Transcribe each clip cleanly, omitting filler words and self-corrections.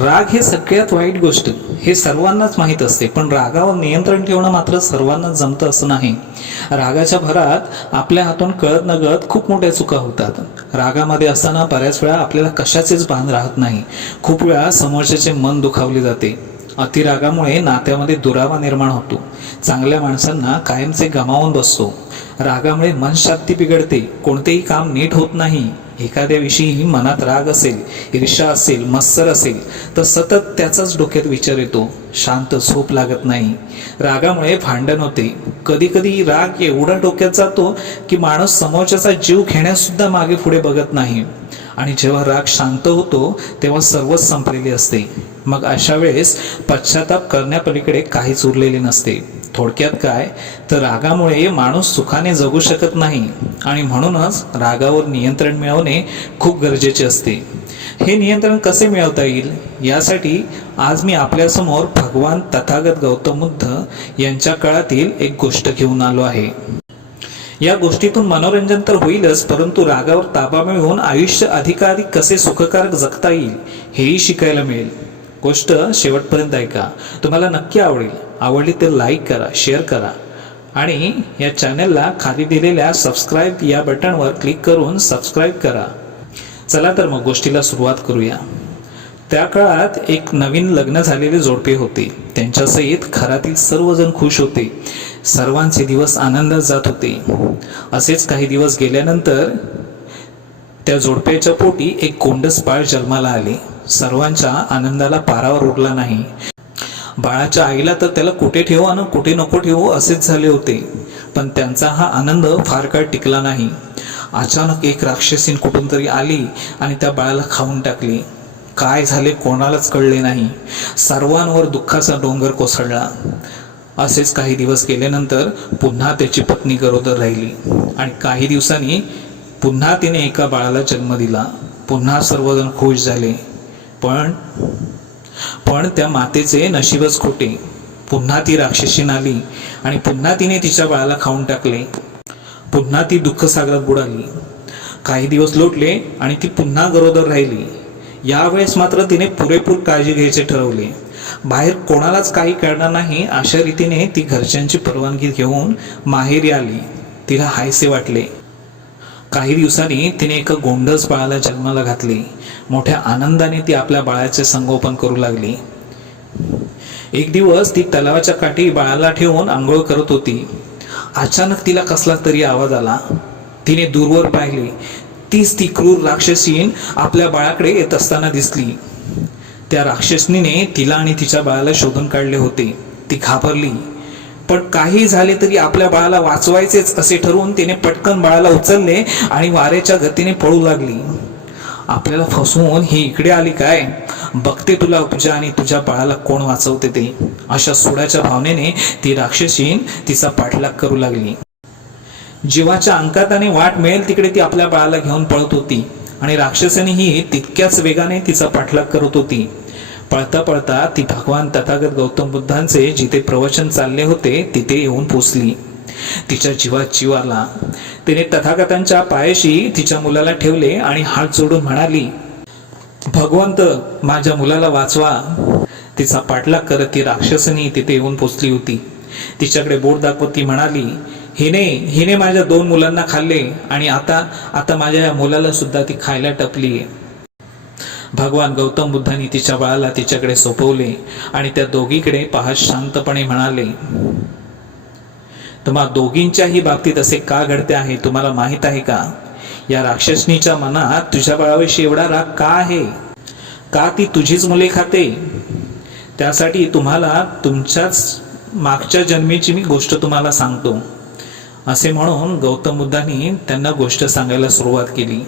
राग हे सगळ्यात वाईट गोष्ट हे सर्वांनाच माहीत असते, पण रागावर नियंत्रण ठेवणं मात्र सर्वांनाच जमतं असं नाही. रागाच्या भरात आपल्या हातून कळत नकळत खूप मोठ्या चुका होतात. रागामध्ये असताना बऱ्याच वेळा आपल्याला कशाचेच भान राहत नाही. खूप वेळा समोरच्याचे मन दुखावले जाते. अतिरागामुळे नात्यामध्ये दुरावा निर्माण होतो. चांगल्या माणसांना कायमचे गमावून बसतो. रागामुळे मन शांती बिघडते. कोणतेही काम नीट होत नाही. एखाद्याविषयी मनात राग असेल, ईर्ष्या असेल, मत्सर असेल तर सतत त्याचाच डोक्यात विचार येतो. शांत झोप लागत नाही. रागामुळे भांडण होते. कधी कधी राग एवढा डोक्यात जातो की माणूस समोरच्याचा जीव घेण्यास सुद्धा मागे पुढे बघत नाही. आणि जेव्हा राग शांत होतो तेव्हा सर्वच संपलेले असते. मग अशा वेळेस पश्चाताप करण्यापलीकडे काहीच उरलेले नसते. थोडक्यात काय तर रागामुळे माणूस सुखाने जगू शकत नाही आणि म्हणूनच रागावर नियंत्रण मिळवणे खूप गरजेचे असते. हे नियंत्रण कसे मिळवता येईल यासाठी आज मी आपल्यासमोर भगवान तथागत गौतम बुद्ध यांच्या काळातील एक गोष्ट घेऊन आलो आहे. या गोष्टीतून मनोरंजन तर होईलच, परंतु रागावर ताबा मिळवून आयुष्य अधिकाधिक कसे सुखकारक जगता येईल हेही शिकायला मिळेल. गोष्ट शेवटपर्यंत ऐका, तुम्हाला नक्की आवडेल. आवडली तर लाईक करा, शेअर करा आणि या चॅनलला खाली दिलेल्या सबस्क्राईब या बटनवर क्लिक करून सबस्क्राईब करा. चला तर मग गोष्टीला सुरुवात करूया. त्या काळात एक नवीन लग्न झालेले जोडपे होते. त्यांच्यासहित घरातील सर्वजण खुश होते. सर्वांचे दिवस आनंदात जात होते. असेच काही दिवस गेल्यानंतर त्या जोडप्याच्या पोटी एक गोंडस बाळ जन्माला आले. सर्वांच्या आनंदाला पारावर उरला नाही. बाळाच्या आईला तर त्याला कुठे ठेवू आणि कुठे नको ठेवू असेच झाले होते. पण त्यांचा हा आनंद फार काळ टिकला नाही. अचानक एक राक्षसीन कुठून तरी आली आणि त्या बाळाला खाऊन टाकली. काय झाले कोणालाच कळले नाही. सर्वांवर दुःखाचा डोंगर कोसळला. असेच काही दिवस गेल्यानंतर पुन्हा त्याची पत्नी गरोदर राहिली आणि काही दिवसांनी पुन्हा तिने एका बाळाला जन्म दिला. पुन्हा सर्वजण खुश झाले. पण त्या मातेचे नशीबच खोटे. पुन्हा ती राक्षसीन आली आणि पुन्हा तिने तिच्या बाळाला खाऊन टाकले. पुन्हा ती दुःखसागरात बुडाली. काही दिवस लोटले आणि ती पुन्हा गरोदर राहिली. यावेळेस मात्र तिने पुरेपूर काळजी घ्यायचे ठरवले. बाहेर कोणालाच काही कळणार नाही अशा रीतीने ती घरच्यांची परवानगी घेऊन माहेरी आली. तिला हायसे वाटले. काही दिवसांनी तिने एका गोंडस बाळाला जन्माला घातले. मोठ्या आनंदाने ती आपल्या बाळाचे संगोपन करू लागली. एक दिवस ती तलावाच्या काठी बाळाला ठेवून आंघोळ करत होती. अचानक तिला कसला तरी आवाज आला. तिने दूरवर पाहिले. तीच ती क्रूर राक्षसीन आपल्या बाळाकडे येत असताना दिसली. त्या राक्षसनीने तिला आणि तिच्या बाळाला शोधून काढले होते. ती घाबरली, पण काही झाले तरी आपल्या बाळाला वाचवायचेच असे ठरवून तिने पटकन बाळाला उचलले आणि वाऱ्याच्या गतीने पळू लागली. आपल्याला फसवून ही इकडे आली काय, बघते तुला तुझ्या आणि तुझ्या बाळाला कोण वाचवते ते, अशा सोडाच्या भावनेने ती राक्षसीन तिचा पाठलाग करू लागली. जीवाच्या अंकाताने वाट मिळेल तिकडे ती आपल्या बाळाला घेऊन पळत होती आणि राक्षसीनेही तितक्याच वेगाने तिचा पाठलाग करत होती. पळता पळता ती भगवान तथागत गौतम बुद्धांचे जिथे प्रवचन चालले होते तिथे येऊन पोचली. तिच्या जीवात जीव आला. तिने तथागतांच्या पायाशी तिच्या मुलाला ठेवले आणि हात जोडून म्हणाली, भगवंत माझ्या मुलाला वाचवा. तिचा पाठलाग करत ती राक्षसनी तिथे येऊन पोचली होती. तिच्याकडे बोट दाखवत ती म्हणाली, हिने माझ्या 2 मुलांना खाल्ले आणि आता माझ्या या मुलाला सुद्धा ती खायला टपली. भगवान गौतम बुद्धांनी तिच्या बाळाला तिच्याकडे सोपवले आणि त्या दोघीकडे पाहत शांतपणे म्हणाले, तुम्हा दोघींच्याही बाबतीत असे का घडते आहे तुम्हाला माहित आहे का? या राक्षसनीच्या मनात तुझ्या बाळाविषयी एवढा राग का आहे? का ती तुझीच मुले खाते? त्यासाठी तुम्हाला तुमच्याच मागच्या जन्मीची मी गोष्ट तुम्हाला सांगतो. असे म्हणून गौतम बुद्धांनी त्यांना गोष्ट सांगायला सुरुवात केली.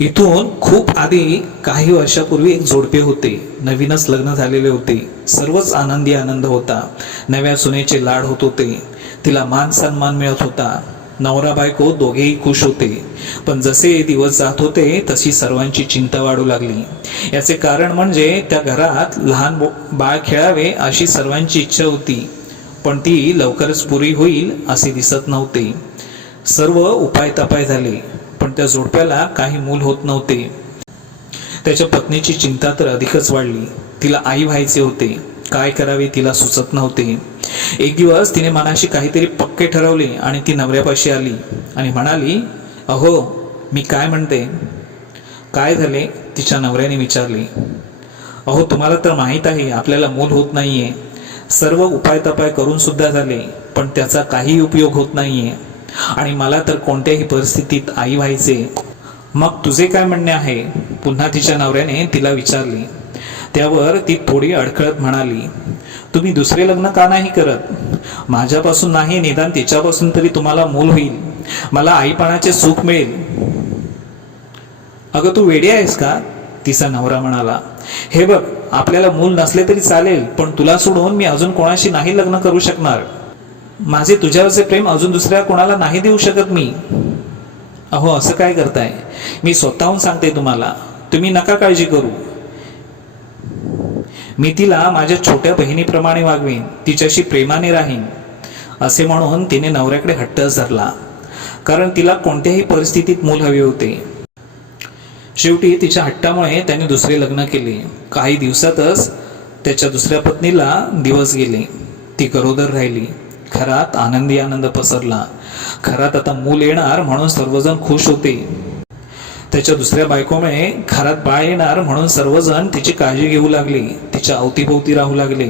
इथून खूप आधी काही वर्षापूर्वी एक जोडपे होते. नवीनच लग्न झालेले होते. सर्वच आनंद होता. नव्या सुनेचे लाड होत होते. तिला मान सन्मान मिळत होता. नवरा बायको दोघेही खुश होते. पण जसे दिवस जात होते तशी सर्वांची चिंता वाढू लागली. याचे कारण म्हणजे त्या घरात लहान बाळ खेळावे अशी सर्वांची इच्छा होती, पण ती लवकरच पुरी होईल असे दिसत नव्हते. सर्व उपाय तपाय झाले, पण त्या जोडप्याला काही मूल होत नव्हते. त्याच्या पत्नीची चिंता तर अधिकच वाढली. तिला आई व्हायचे होते, काय करावे तिला सुचत नव्हते. एक दिवस तिने मनाशी काहीतरी पक्के ठरवले आणि ती नवऱ्यापाशी आली आणि म्हणाली, अहो मी काय म्हणते. काय झाले, तिच्या नवऱ्याने विचारले. अहो तुम्हाला तर माहीत आहे आपल्याला मूल होत नाहीये. सर्व उपाय तपाय करून सुद्धा झाले, पण त्याचा काही उपयोग होत नाहीये आणि मला तर कोणत्याही परिस्थितीत आई व्हायचे. मग तुझे काय म्हणणे आहे, पुन्हा तिच्या नवऱ्याने तिला विचारले. त्यावर ती थोडी अडखळत म्हणाली, तुम्ही दुसरे लग्न का नाही करत. माझ्यापासून नाही, निदान तिच्यापासून तरी तुम्हाला मूल होईल, मला आईपणाचे सुख मिळेल. अगं तू वेडी आहेस का, तिचा नवरा म्हणाला. हे बघ, आपल्याला मूल नसले तरी चालेल, पण तुला सोडून मी अजून कोणाशी नाही लग्न करू शकणार. माझे तुझ्यावरचे प्रेम अजून दुसऱ्या कोणाला नाही देऊ शकत मी. अहो असं काय करताय, मी स्वतःहून सांगते तुम्हाला, तुम्ही नका काळजी करू. मी तिला माझ्या छोट्या बहिणीप्रमाणे वागवेन, तिच्याशी प्रेमाने राहीन. असे म्हणून तिने नवऱ्याकडे हट्टच धरला, कारण तिला कोणत्याही परिस्थितीत मूल हवे होते. शेवटी तिच्या हट्टामुळे त्याने दुसरे लग्न केले. काही दिवसातच त्याच्या दुसऱ्या पत्नीला दिवस गेले. ती गरोदर राहिली. घरात आनंदी आनंद पसरला. घरात आता मूल येणार म्हणून सर्वजण खुश होते. त्याच्या दुसऱ्या बायकोमुळे घरात बाळ येणार म्हणून सर्वजण तिची काळजी घेऊ लागले, तिच्या अवतीभोवती राहू लागले,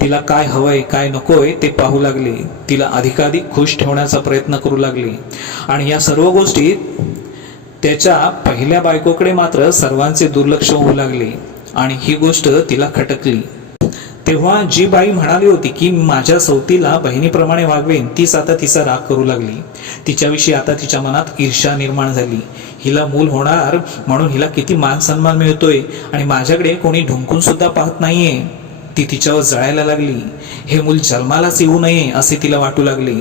तिला काय हवंय काय नकोय ते पाहू लागले, तिला अधिकाधिक खुश ठेवण्याचा प्रयत्न करू लागले. आणि या सर्व गोष्टीत त्याच्या पहिल्या बायकोकडे मात्र सर्वांचे दुर्लक्ष होऊ लागले आणि ही गोष्ट तिला खटकली. तेव्हा जी बाई म्हणाली होती की माझ्या सौतीला बहिणीप्रमाणे वागवेन, तीच आता तिचा राग करू लागली. तिच्याविषयी आता तिच्या मनात ईर्ष्या निर्माण झाली. हिला मूल होणार म्हणून हिला किती मान सन्मान मिळतोय आणि माझ्याकडे कोणी ढुंकून सुद्धा पाहत नाहीये. ती तिच्यावर जळायला लागली. हे मूल जन्मालाच येऊ नये असे तिला वाटू लागले.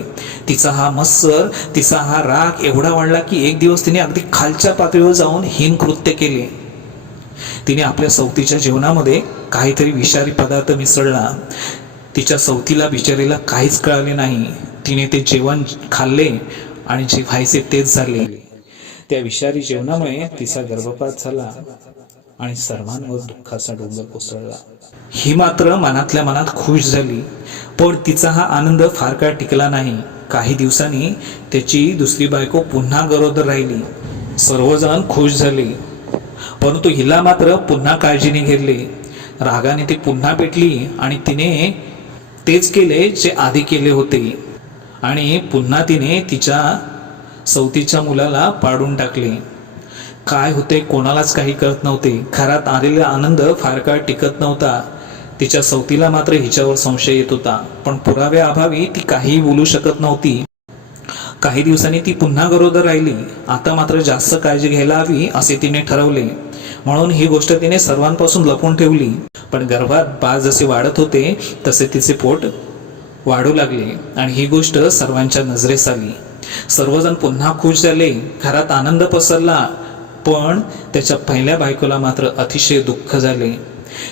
तिचा हा मत्सर, तिचा हा राग एवढा वाढला की एक दिवस तिने अगदी खालच्या पातळीवर जाऊन हीन कृत्य केले. तिने आपल्या सौतीच्या जेवणामध्ये काहीतरी विषारी पदार्थ मिसळला. तिच्या सौतीला बिचारीला काहीच कळाले नाही. तिने ते जेवण खाल्ले आणि जे व्हायचे तेच झाले. त्या विषारी जेवणामुळे तिचा गर्भपात झाला आणि सर्वांवर दुःखाचा डोंगर कोसळला. ही मात्र मनातल्या मनात खुश झाली, पण तिचा हा आनंद फार काळ टिकला नाही. काही दिवसांनी त्याची दुसरी बायको पुन्हा गरोदर राहिली. सर्वजण खुश झाले, परंतु हिला मात्र पुन्हा काळजीने घेरले. रागाने ती पुन्हा पेटली आणि तिने तेच केले जे आधी केले होते आणि पुन्हा तिने तिच्या सौतीच्या मुलाला पाडून टाकले. काय होते कोणालाच काही कळत नव्हते. घरात आलेला आनंद फार काळ टिकत नव्हता. तिच्या सौतीला मात्र हिच्यावर संशय येत होता, पण पुराव्याअभावी ती काहीही बोलू शकत नव्हती. काही दिवसांनी ती पुन्हा गरोदर राहिली. आता मात्र जास्त काळजी घ्यायला हवी असे तिने ठरवले, म्हणून ही गोष्ट तिने सर्वांपासून लपवून ठेवली. पण गर्भात बाळ जसे वाढत होते तसे तिचे पोट वाढू लागले आणि ही गोष्ट सर्वांच्या नजरेस आली. सर्वजण पुन्हा खुश झाले. घरात आनंद पसरला, पण त्याच्या पहिल्या बायकोला मात्र अतिशय दुःख झाले.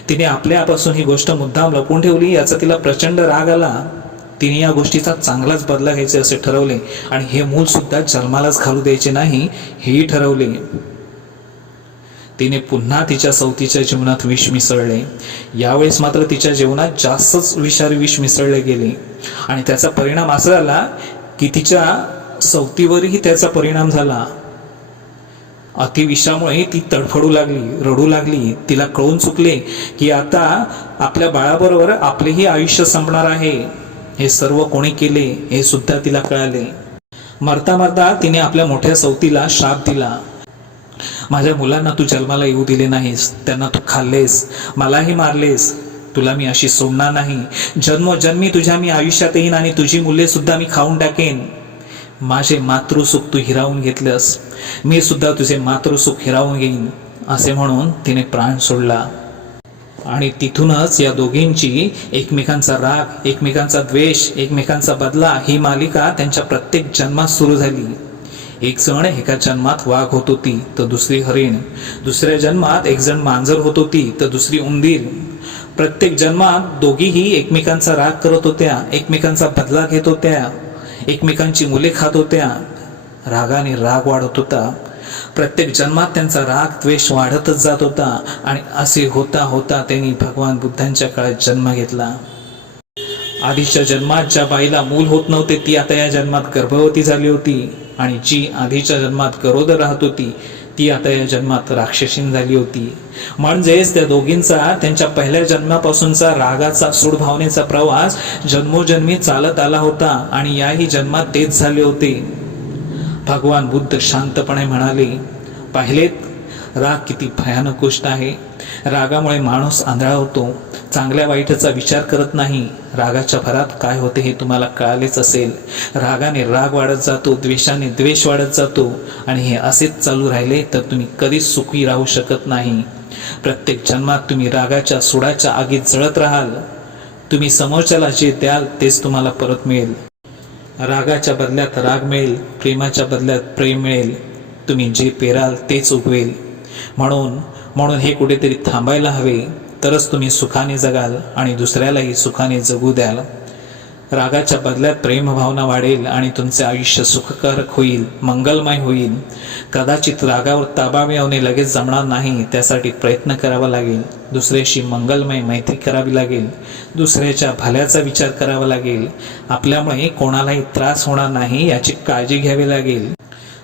तिने आपल्यापासून ही गोष्ट मुद्दाम लपवून ठेवली. याचा तिला प्रचंड राग आला. तिने या गोष्टीचा चांगलाच बदला घ्यायचे असे ठरवले आणि हे मूल सुद्धा जन्मालाच घालू द्यायचे नाही हेही ठरवले. तिने पुन्हा तिच्या सौतीच्या जीवनात विष मिसळले. यावेळेस मात्र तिच्या जीवनात जास्तच विषारी विष मिसळले गेले आणि त्याचा परिणाम असा झाला की तिच्या सौतीवरही त्याचा परिणाम झाला. अतिविषामुळे ती तडफडू लागली, रडू लागली. तिला कळून चुकले की आता आपल्या बाळाबरोबर आपलेही आयुष्य संपणार आहे. हे सर्व कोणी केले हे सुद्धा तिला कळाले. मरता मरता तिने आपल्या मोठ्या सौतीला शाप दिला. माझ्या मुलांना तू जन्माला येऊ दिले नाहीस, त्यांना तू खाल्लेस, मलाही मारलेस. तुला मी अशी सोडणार नाही. जन्मोजन्मी तुझ्या मी आयुष्यात येईन आणि तुझी मुले सुद्धा मी खाऊन टाकेन. माझे मातृसुख तू हिरावून घेतलंस, मी सुद्धा तुझे मातृसुख हिरावून घेईन असे म्हणून तिने प्राण सोडला. आणि तिथूनच या दोघींची एकमेकांचा राग, एकमेकांचा द्वेष, एकमेकांचा बदला ही मालिका त्यांच्या प्रत्येक जन्मात सुरू झाली. एक जण एका जन्मात वाघ होत होती तर दुसरी हरिण, दुसऱ्या जन्मात एक जण मांजर होत होती तर दुसरी उंदीर. प्रत्येक जन्मात दोघीही एकमेकांचा राग करत होत्या, एकमेकांचा बदला घेत होत्या, एकमेकांची मुले खात होत्या. रागाने राग वाढत होता. प्रत्येक जन्मात त्यांचा राग द्वेष वाढतच जात होता आणि असे होता होता त्यांनी भगवान बुद्धांच्या काळात जन्म घेतला. आधीच्या जन्मात ज्या बाईला मूल होत नव्हते ती आता या जन्मात गर्भवती झाली होती आणि जी आधीच्या जन्मात गरोदर राहत होती ती आता या जन्मात राक्षसीन झाली होती. म्हणजेच त्या दोघींचा त्यांच्या पहिल्या जन्मापासूनचा रागाचा सूडभावनेचा प्रवास जन्मोजन्मी चालत आला होता आणि याही जन्मात तेच झाले होते. भगवान बुद्ध शांतपणे म्हणाले, पाहिलेत राग किती भयानक गोष्ट आहे. रागामुळे माणूस आंधळा होतो, चांगल्या वाईटाचा विचार करत नाही. रागाच्या भरात काय होते हे तुम्हाला कळालेच असेल. रागाने राग वाढत जातो, द्वेषाने द्वेष वाढत जातो आणि हे असेच चालू राहिले तर तुम्ही कधीच सुखी राहू शकत नाही. प्रत्येक जन्मात तुम्ही रागाच्या सुडाच्या आगीत जळत राहाल. तुम्ही समोरच्याला जे द्याल तेच तुम्हाला परत मिळेल. रागाच्या बदल्यात राग मिळेल, प्रेमाच्या बदल्यात प्रेम मिळेल. तुम्ही जे पेराल तेच उगवेल. म्हणून हे कुठेतरी थांबायला हवे, तरच तुम्ही सुखाने जगाल आणि दुसऱ्यालाही सुखाने जगू द्याल. रागाच्या बदल्यात प्रेमभावना वाढेल आणि तुमचे आयुष्य सुखकारक होईल, मंगलमय होईल. कदाचित रागावर ताबा मिळवणे लगेच जमणार नाही, त्यासाठी प्रयत्न करावा लागेल. दुसऱ्याशी मंगलमय मैत्री करावी लागेल, दुसऱ्याच्या भल्याचा विचार करावा लागेल. आपल्यामुळे कोणालाही त्रास होणार नाही याची काळजी घ्यावी लागेल.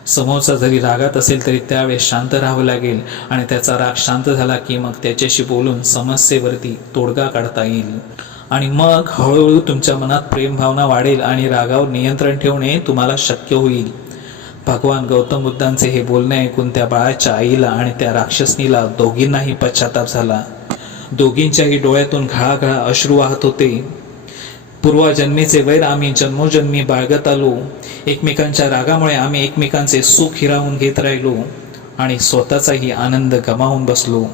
समोरचा जरी रागात असेल तरी त्यावेळेस शांत राहावं लागेल आणि त्याचा राग शांत झाला की मग त्याच्याशी बोलून समस्येवरती तोडगा काढता येईल. आणि मग हळूहळू तुमच्या मनात प्रेमभावना वाढेल आणि रागावर नियंत्रण ठेवणे तुम्हाला शक्य होईल. भगवान गौतम बुद्धांचे हे बोलणे ऐकून त्या बाळाच्या आईला आणि त्या राक्षसनीला दोघींनाही पश्चाताप झाला. दोघींच्याही डोळ्यातून घळाघळा अश्रू वाहत होते. पूर्वजन्मीचे वैर आम्ही जन्मोजन्मी बाळगत आलो. एकमेकांच्या रागामुळे आम्ही एकमेकांचे सुख हिरावून घेत राहिलो आणि स्वतःचाही आनंद गमावून बसलो.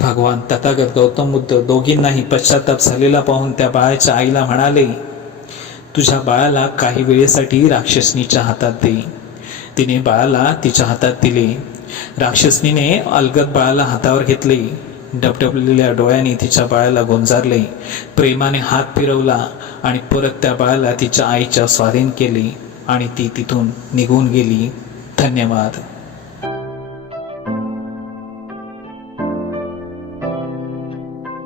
भगवान तथागत गौतम बुद्ध दोघींनाही पश्चाताप झालेला पाहून त्या बाळाच्या आईला म्हणाले, तुझ्या बाळाला काही वेळेसाठी राक्षसनीच्या हातात दे. तिने बाळाला तिच्या हातात दिले. राक्षसनीने अलगद बाळाला हातावर घेतले. डबडबलेल्या डोळ्यांनी तिच्या बाळाला गोंजारले, प्रेमाने हात फिरवला आणि परत त्या बाळाला तिच्या आईच्या स्वाधीन केले आणि ती तिथून निघून गेली. धन्यवाद.